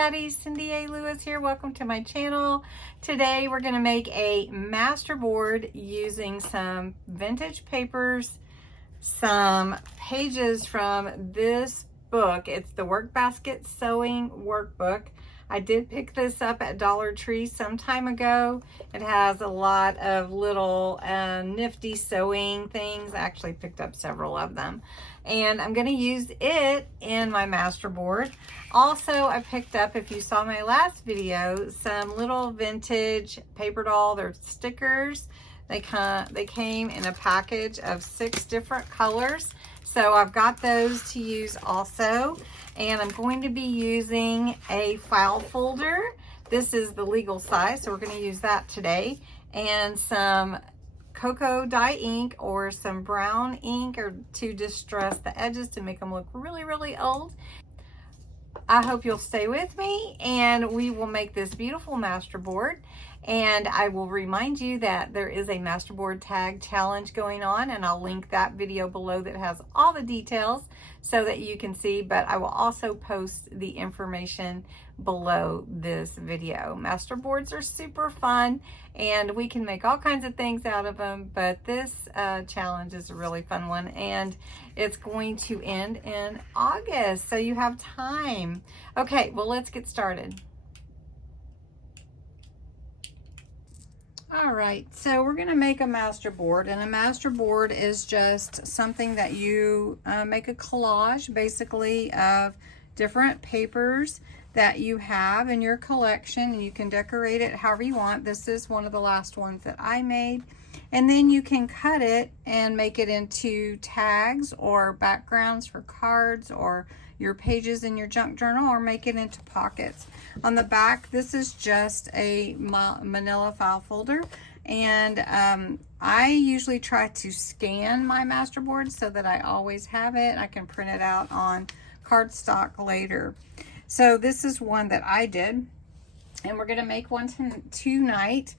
everybody, Cindy A. Lewis here. Welcome to my channel. Today we're going to make a master board using some vintage papers, some pages from this book. It's the Work Basket Sewing Workbook. I did pick this up at Dollar Tree some time ago. It has a lot of little nifty sewing things. I actually picked up several of them. And I'm going to use it in my master board. Also, I picked up, if you saw my last video, some little vintage paper doll. They're stickers. They came in a package of 6 different colors. So I've got those to use also. And I'm going to be using a file folder. This is the legal size, so we're going to use that today. And some cocoa dye ink or some brown ink to distress the edges to make them look really, really old. I hope you'll stay with me and we will make this beautiful master board. And I will remind you that there is a masterboard tag challenge going on, and I'll link that video below that has all the details so that you can see, but I will also post the information below this video. Masterboards are super fun and we can make all kinds of things out of them, but this challenge is a really fun one, and it's going to end in August, so you have time. Okay, well, let's get started. All right, so we're gonna make a master board, and a master board is just something that you make a collage basically of different papers that you have in your collection, and you can decorate it however you want. This is one of the last ones that I made. And then you can cut it and make it into tags or backgrounds for cards or your pages in your junk journal, or make it into pockets. On the back, this is just a manila file folder, and I usually try to scan my master board so that I always have it. I can print it out on cardstock later. So this is one that I did, and we're gonna make one tonight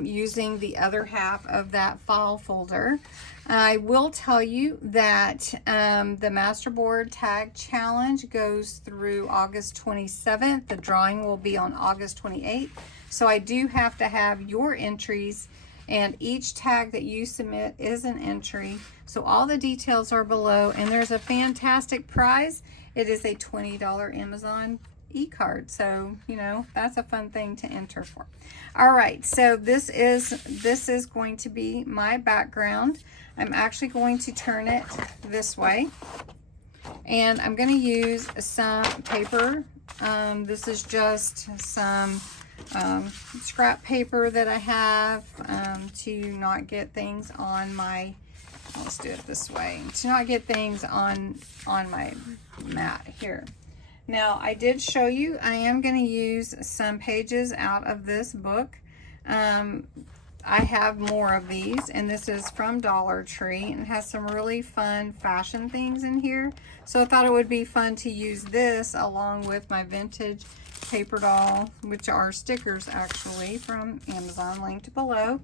using the other half of that file folder. I will tell you that the Masterboard Tag Challenge goes through August 27th. The drawing will be on August 28th. So I do have to have your entries, and each tag that you submit is an entry. So all the details are below, and there's a fantastic prize. It is a $20 Amazon e-card, so you know that's a fun thing to enter for. All right, so this is going to be my background. I'm actually going to turn it this way, and I'm going to use some paper. This is just some scrap paper that I have to not get things on my, let's do it this way, to not get things on my mat here. Now, I did show you, I am going to use some pages out of this book. I have more of these, and this is from Dollar Tree, and has some really fun fashion things in here. So I thought it would be fun to use this along with my vintage paper doll, which are stickers actually from Amazon, linked below.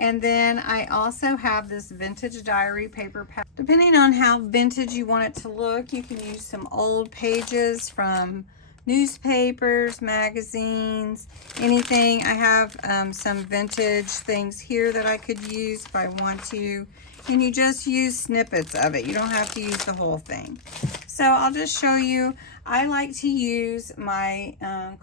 And then I also have this vintage diary paper pack. Depending on how vintage you want it to look, you can use some old pages from newspapers, magazines, anything. I have some vintage things here that I could use if I want to. And you just use snippets of it. You don't have to use the whole thing. So I'll just show you. I like to use my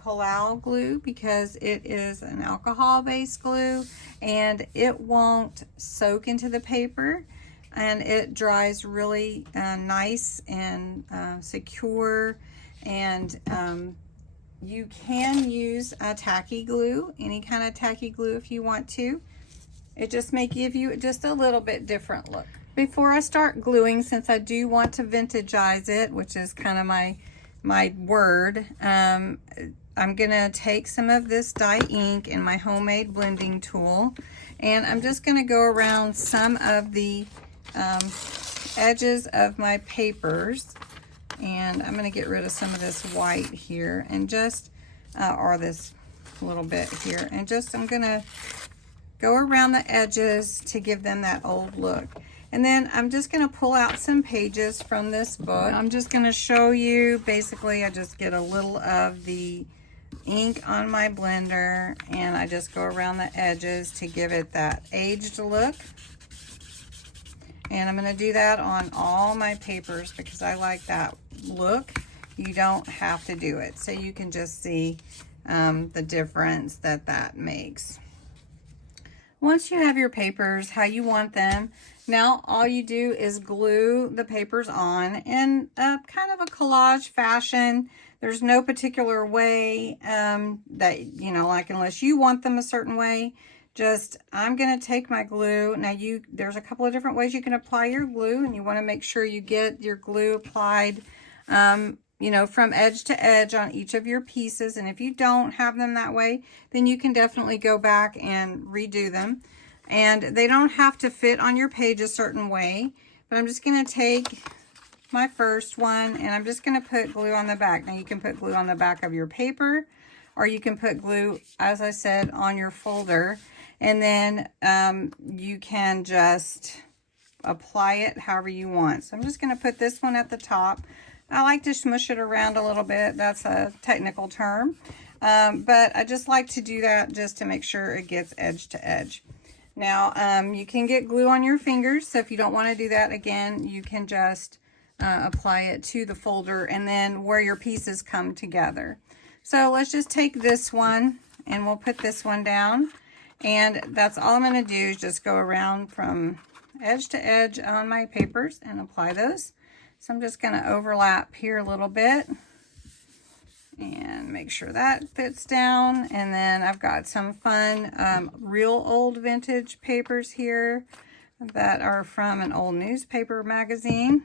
Collal glue because it is an alcohol-based glue, and it won't soak into the paper, and it dries really nice and secure. And you can use a tacky glue, any kind of tacky glue if you want to. It just may give you just a little bit different look. Before I start gluing, since I do want to vintageize it, which is kind of my word, I'm gonna take some of this dye ink in my homemade blending tool, and I'm just gonna go around some of the edges of my papers, and I'm gonna get rid of some of this white here, and just or this little bit here, and just I'm gonna go around the edges to give them that old look. And then I'm just going to pull out some pages from this book. I'm just going to show you, basically I just get a little of the ink on my blender and I just go around the edges to give it that aged look. And I'm going to do that on all my papers because I like that look. You don't have to do it, so you can just see the difference that makes. Once you have your papers how you want them, now all you do is glue the papers on in a kind of a collage fashion. There's no particular way that, you know, like unless you want them a certain way. Just, I'm going to take my glue. Now there's a couple of different ways you can apply your glue, and you want to make sure you get your glue applied, you know, from edge to edge on each of your pieces. And if you don't have them that way, then you can definitely go back and redo them. And they don't have to fit on your page a certain way, but I'm just going to take my first one and I'm just going to put glue on the back. Now you can put glue on the back of your paper, or you can put glue, as I said, on your folder. And then you can just apply it however you want. So I'm just going to put this one at the top. I like to smush it around a little bit. That's a technical term. But I just like to do that just to make sure it gets edge to edge. Now, you can get glue on your fingers. So if you don't want to do that, again, you can just apply it to the folder and then where your pieces come together. So let's just take this one and we'll put this one down. And that's all I'm going to do is just go around from edge to edge on my papers and apply those. So I'm just going to overlap here a little bit and make sure that fits down. And then I've got some fun real old vintage papers here that are from an old newspaper magazine.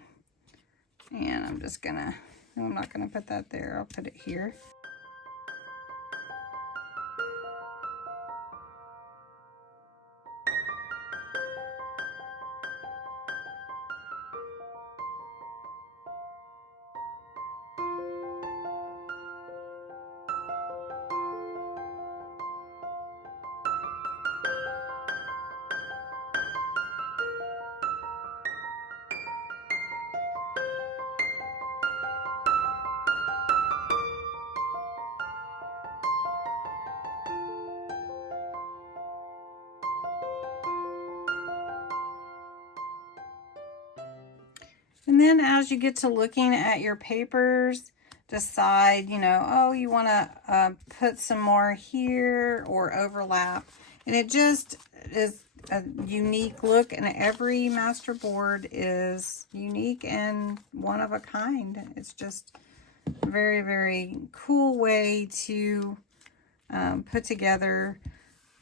And I'm just going to, I'm not going to put that there. I'll put it here. And then as you get to looking at your papers, decide, you know, oh, you want to put some more here or overlap. And it just is a unique look, and every master board is unique and one of a kind. It's just a very, very cool way to put together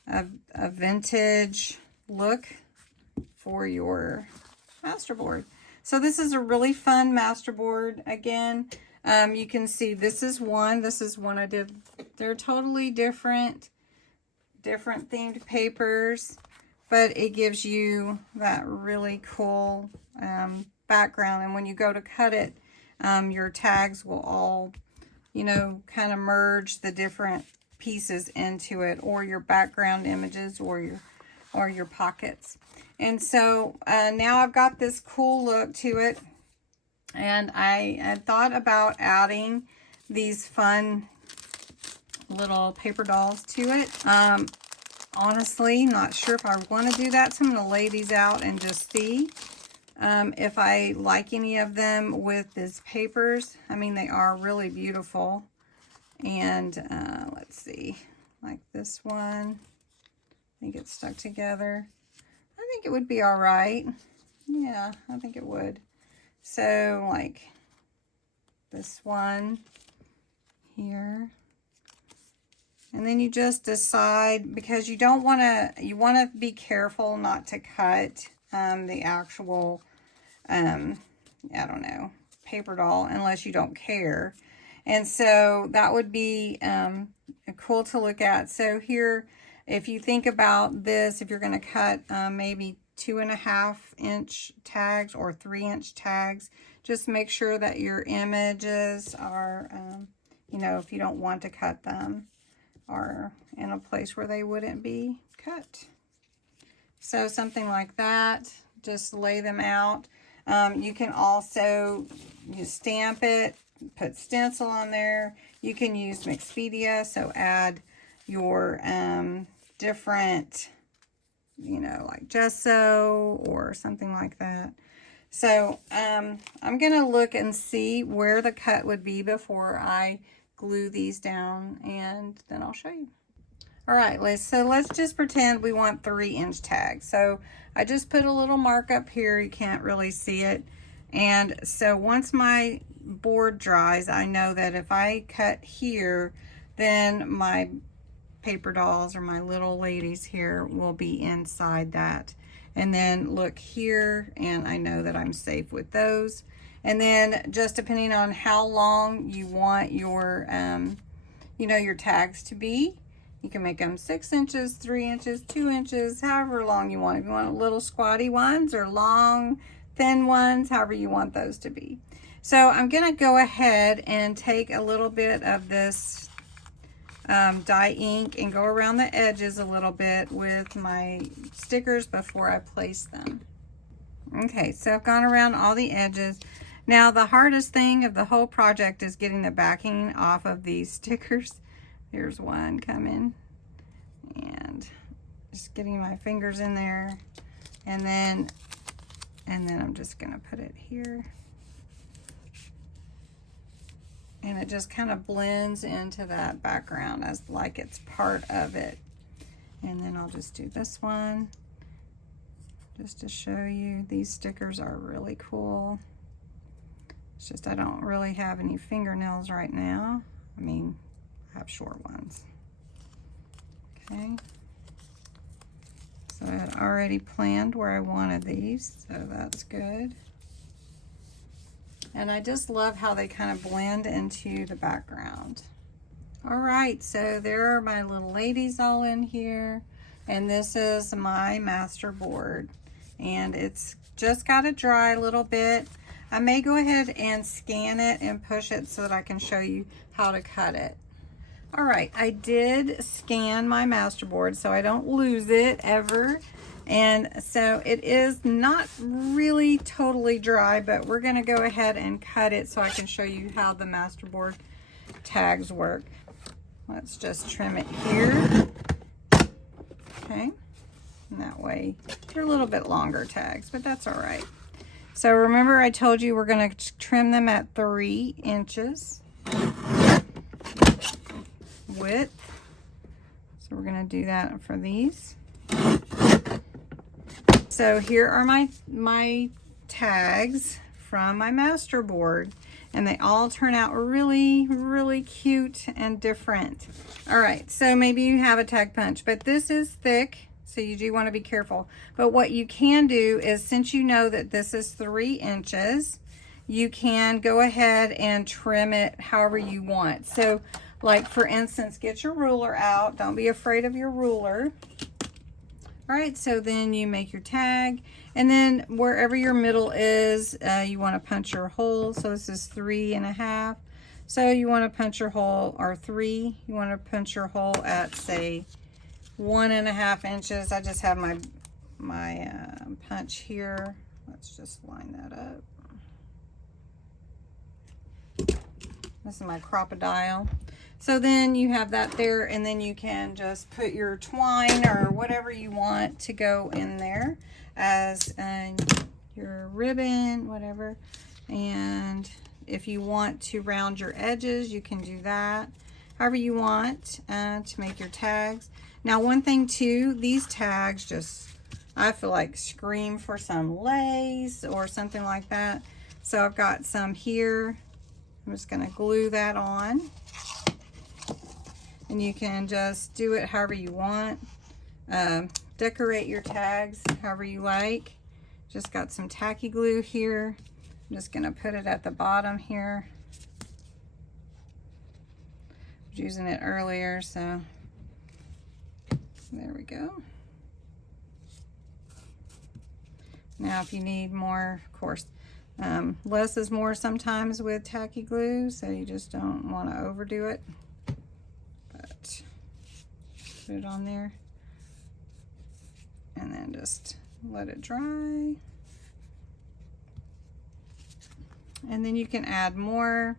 a vintage look for your master board. So this is a really fun master board. Again, you can see this is one I did. They're totally different themed papers, but it gives you that really cool background. And when you go to cut it, your tags will all, you know, kind of merge the different pieces into it, or your background images, or your pockets. And so now I've got this cool look to it, and I had thought about adding these fun little paper dolls to it. Honestly, not sure if I want to do that, so I'm going to lay these out and just see if I like any of them with these papers. I mean, they are really beautiful. And let's see, like this one, I think it's stuck together. I think it would be all right. Yeah, I think it would. So like this one here. And then you just decide, because you don't want to, you want to be careful not to cut the actual, I don't know, paper doll unless you don't care. And so that would be cool to look at. So here, if you think about this, if you're going to cut maybe 2.5 inch tags or 3 inch tags, just make sure that your images are, you know, if you don't want to cut them, are in a place where they wouldn't be cut. So something like that just lay them out. You can also stamp it, put stencil on there. You can use Mixpedia, so add your different, you know, like gesso or something like that. So I'm going to look and see where the cut would be before I glue these down, and then I'll show you. All right, so let's just pretend we want 3-inch tags. So I just put a little mark up here. You can't really see it. And so once my board dries, I know that if I cut here, then my paper dolls or my little ladies here will be inside that. And then look here, and I know that I'm safe with those. And then just depending on how long you want your, you know, your tags to be, you can make them 6 inches, 3 inches, 2 inches, however long you want. If you want little squatty ones or long, thin ones, however you want those to be. So I'm gonna go ahead and take a little bit of this dye ink and go around the edges a little bit with my stickers before I place them. Okay, so I've gone around all the edges. Now the hardest thing of the whole project is getting the backing off of these stickers. Here's one coming, and just getting my fingers in there, and then I'm just gonna put it here, and it just kind of blends into that background as like it's part of it. And then I'll just do this one just to show you. These stickers are really cool. It's just I don't really have any fingernails right now. I mean, I have short ones. Okay, so I had already planned where I wanted these, so that's good. And I just love how they kind of blend into the background. All right, so there are my little ladies all in here, and this is my master board, and it's just got to dry a little bit. I may go ahead and scan it and push it so that I can show you how to cut it. All right, I did scan my masterboard so I don't lose it ever. And so it is not really totally dry, but we're gonna go ahead and cut it so I can show you how the masterboard tags work. Let's just trim it here. Okay, and that way they're a little bit longer tags, but that's all right. So remember I told you we're gonna trim them at 3 inches. Width. So we're going to do that for these. So here are my tags from my master board, and they all turn out really cute and different. All right, so maybe you have a tag punch, but this is thick, so you do want to be careful. But what you can do is, since you know that this is 3 inches, you can go ahead and trim it however you want. So like for instance, get your ruler out. Don't be afraid of your ruler. All right, so then you make your tag, and then wherever your middle is, you want to punch your hole. So this is 3.5. So you want to punch your hole, or 3. You want to punch your hole at say 1.5 inches. I just have my punch here. Let's just line that up. This is my crocodile. So then you have that there, and then you can just put your twine or whatever you want to go in there as your ribbon, whatever. And if you want to round your edges, you can do that however you want to make your tags. Now, one thing too, these tags just, I feel like, scream for some lace or something like that. So I've got some here. I'm just going to glue that on. And you can just do it however you want. Decorate your tags however you like. Just got some tacky glue here. I'm just gonna put it at the bottom here. I was using it earlier, so there we go. Now if you need more, of course, less is more sometimes with tacky glue, so you just don't want to overdo it. But put it on there and then just let it dry. And then you can add more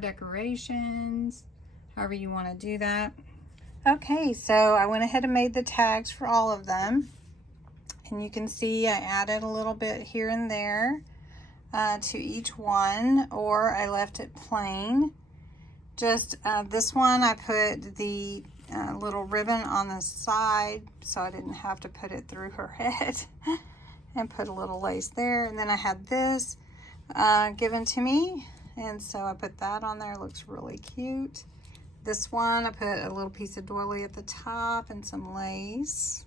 decorations, however you want to do that. Okay, so I went ahead and made the tags for all of them. And you can see I added a little bit here and there to each one, or I left it plain. Just this one, I put the little ribbon on the side so I didn't have to put it through her head. And put a little lace there. And then I had this given to me, and so I put that on there. It looks really cute. This one, I put a little piece of doily at the top and some lace.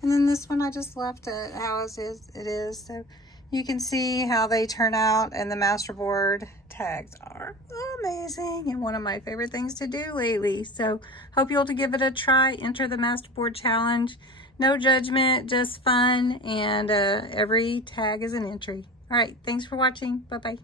And then this one, I just left it how it is. So you can see how they turn out, and the masterboard tags are amazing and one of my favorite things to do lately. So hope you'll give it a try. Enter the masterboard challenge. No judgment, just fun, and every tag is an entry. All right, thanks for watching. Bye-bye.